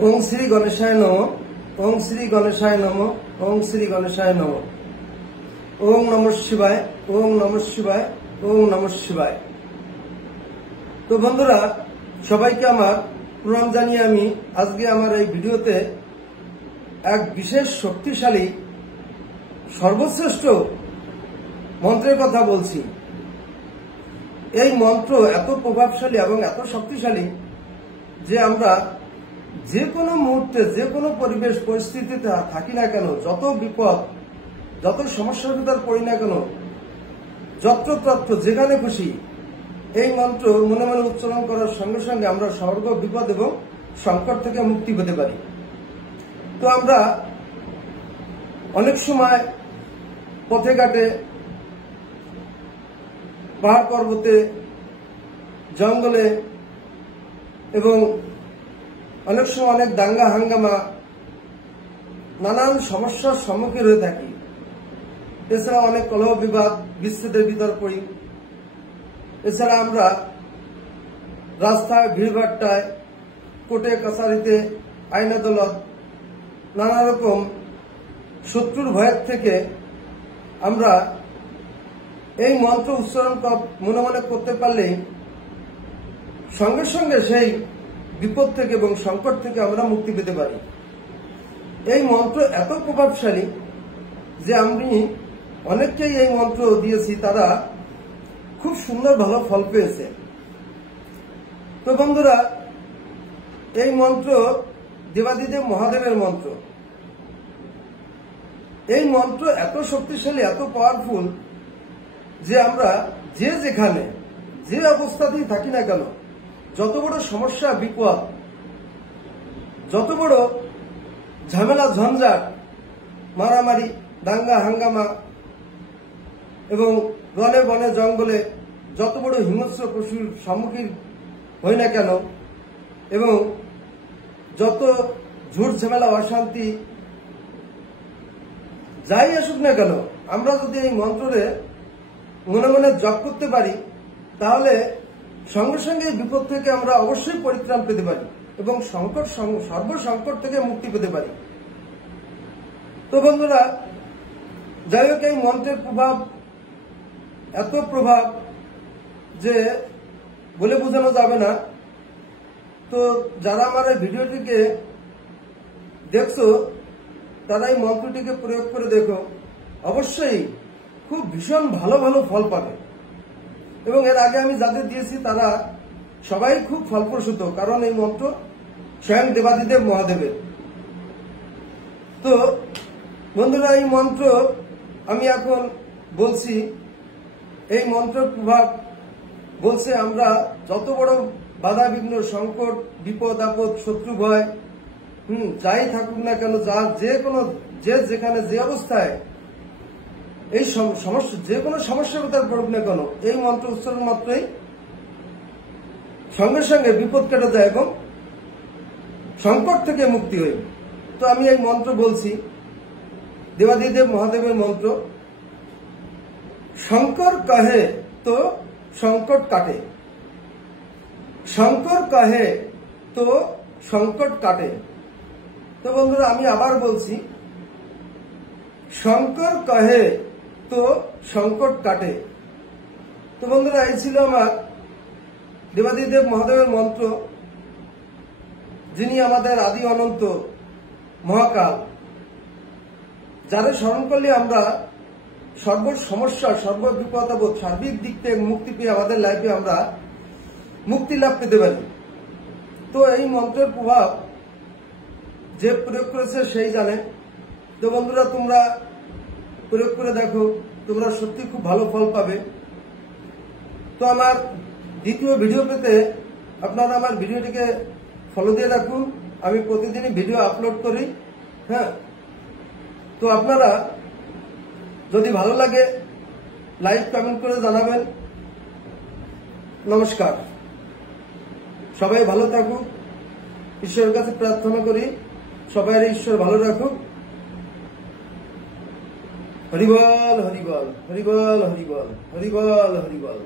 ওং শ্রী গণেশায় নমঃ। ওং শ্রী গণেশায় নমঃ। ওং শ্রী গণেশায় নমঃ। ওং নমঃ শিবায়। ওং নমঃ শিবায়। ওং নমঃ শিবায়। তো বন্ধুরা, সবাইকে আমার প্রণাম জানিয়ে আমি আজকে আমার এই ভিডিওতে এক বিশেষ শক্তিশালী সর্বশ্রেষ্ঠ মন্ত্রের কথা বলছি। এই মন্ত্র এত প্রভাবশালী এবং এত শক্তিশালী যে আমরা যে কোনো মুহূর্তে যে কোনো পরিবেশ পরিস্থিতিতে থাকি না কেন, যত বিপদ যত সমস্যার ভিতর পড়ি না কেন, যত্রতত্র যেখানে খুশি এই মন্ত্র মনে মনে উচ্চারণ করার সঙ্গে সঙ্গে আমরা সর্ব বিপদ এবং সংকট থেকে মুক্তি পেতে পারি। তো আমরা অনেক সময় পথে ঘাটে, পাহাড় পর্বতে, জঙ্গলে এবং অনেক সময় অনেক দাঙ্গা হাঙ্গামা, নানান সমস্যার সম্মুখীন হয়ে থাকি। এছাড়া অনেক কলহ বিবাদ বিচ্ছেদের ভিতর পড়ি। এছাড়া আমরা রাস্তায় ভিড়ভাট্টায়, কোর্টে কাছারিতে, আইন আদালত, নানা রকম শত্রুর ভয়ের থেকে আমরা এই মন্ত্র উচ্চারণ মনে মনে করতে পারলেই সঙ্গে সঙ্গে সেই বিপদ থেকে এবং সংকট থেকে আমরা মুক্তি পেতে পারি। এই মন্ত্র এত প্রভাবশালী যে আমি অনেককেই এই মন্ত্র দিয়েছি, তারা খুব সুন্দর ভালো ফল পেয়েছে। তো বন্ধুরা, এই মন্ত্র দেবাদিদেব মহাদেবের মন্ত্র। এই মন্ত্র এত শক্তিশালী, এত পাওয়ারফুল যে আমরা যে যেখানে যে অবস্থাতেই থাকি না কেন, যত বড় সমস্যা বিপদ, যত বড় ঝামেলা ঝঞ্ঝাট, মারামারি, দাঙ্গা হাঙ্গামা এবং বনে বনে জঙ্গলে যত বড় হিংস্র পশুর সম্মুখীন হই না কেন এবং যত ঝুট ঝামেলা অশান্তি যাই আসুক না কেন, আমরা যদি এই মন্ত্রে মনে মনে জপ করতে পারি তাহলে সঙ্গে সঙ্গে এই বিপদ থেকে আমরা অবশ্যই পরিত্রাণ পেতে পারি এবং সর্বসংকট থেকে মুক্তি পেতে পারি। তো বন্ধুরা, যাই হোক, এই মন্ত্রের প্রভাব এত প্রভাব যে বলে বোঝানো যাবে না। তো যারা আমার এই ভিডিওটিকে দেখছো তারা এই মন্ত্রটিকে প্রয়োগ করে দেখো, অবশ্যই খুব ভীষণ ভালো ভালো ফল পাবে। এবং এর আগে আমি যাদের দিয়েছি তারা সবাই খুব ফলপ্রসূত, কারণ এই মন্ত্র স্বয়ং দেবাদিদেব মহাদেবের। তো বন্ধুরা, এই মন্ত্র আমি এখন বলছি, এই মন্ত্রের প্রভাব বলছে আমরা যত বড় বাধা বিঘ্ন, সংকট, বিপদ আপদ, শত্রু ভয় যাই থাকুক না কেন, যে যেখানে যে অবস্থায় এই সমস্যা, যে কোনো সমস্যার ভিতরে পড়ুক না কেন, এই মন্ত্র উচ্চারণ মাত্রই সঙ্গে সঙ্গে বিপদ কেটে যায় এবং সংকট থেকে মুক্তি হয়। তো আমি এই মন্ত্র বলছি, দেবাদিদেব মহাদেবের মন্ত্র। শঙ্কর কহে তো সংকট কাটে, শঙ্কর কহে তো সংকট কাটে। তো বন্ধুরা, আমি আবার বলছি, শঙ্কর কহে তো সংকট কাটে। তো বন্ধুরা, এই ছিল আমার দেবাদিদেব মহাদেবের মন্ত্র, যিনি আমাদের আদি অনন্ত মহাকাল, যাদের স্মরণ করলে আমরা সর্ব সমস্যা, সর্ব বিপদ আপদ, সার্বিক দিক থেকে মুক্তি পেয়ে আমাদের লাইফে আমরা মুক্তি লাভ পেতে পারি। তো এই মন্ত্রের প্রভাব যে প্রয়োগ করেছে সেই জানে। তো বন্ধুরা, তোমরা প্রয়োগ করে দেখো, তোমরা সত্যি খুব ভালো ফল পাবে। তো আমার দ্বিতীয় ভিডিও পেতে আপনারা আমার ভিডিওটিকে ফলো দিয়ে রাখুন। আমি প্রতিদিনই ভিডিও আপলোড করি। হ্যাঁ, তো আপনারা যদি ভালো লাগে লাইক কমেন্ট করে জানাবেন। নমস্কার, সবাই ভালো থাকুক। ঈশ্বরের কাছে প্রার্থনা করি সবাই ঈশ্বর ভালো রাখুক। হরিবল হরিবল হরিবল হরিবল হরিবল হরিবল।